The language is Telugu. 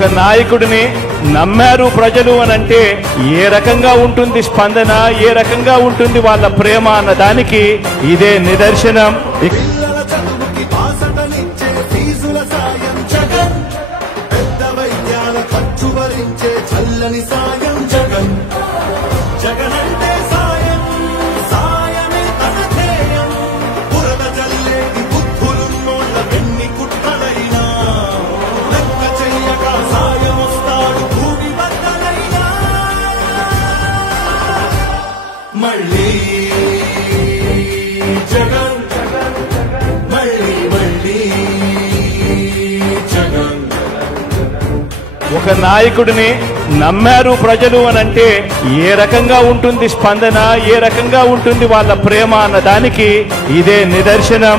ఒక నాయకుడిని నమ్మారు ప్రజలు అనంటే ఏ రకంగా ఉంటుంది స్పందన, ఏ రకంగా ఉంటుంది వాళ్ళ ప్రేమ అన్న దానికి ఇదే నిదర్శనం. చల్లని సాయం జగన్, జగనంటే సాయం, సాయమే తన ధ్యేయం. బురద జల్లేది బుద్ధులున్నోళ్ళ వెన్ని కుట్రలైనా, లెక్క చెయ్యక సాయం వస్తాడు భూమి బద్దలైనా. మళ్ళీ జగన్, మళ్ళీ మళ్ళీ జగన్. ఒక నాయకుడిని నమ్మారు ప్రజలు అనంటే ఏ రకంగా ఉంటుంది స్పందన, ఏ రకంగా ఉంటుంది వాళ్ళ ప్రేమ అన్న దానికి ఇదే నిదర్శనం.